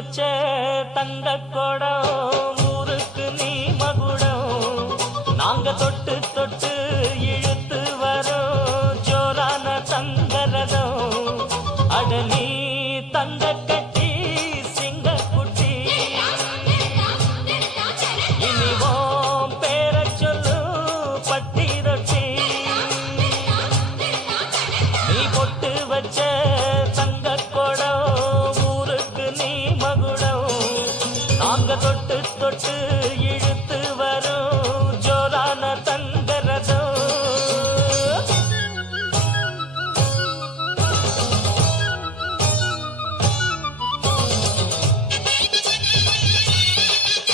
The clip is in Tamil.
வச்ச தங்க கொடம் ஊருக்கு நீ மகுடம் நாங்க தொட்டு தொட்டு இழுத்து வரோம் ஜோரான தங்கரதம் அட நீ தங்க கட்டி சிங்க குட்டி இனிவோம் பேர சொல்லு பட்டி ரொட்டி நீ பொட்டு வச்ச தங்க கொடம் ஊருக்கு நீ மகுடம் நாங்க தொட்டு தொட்டு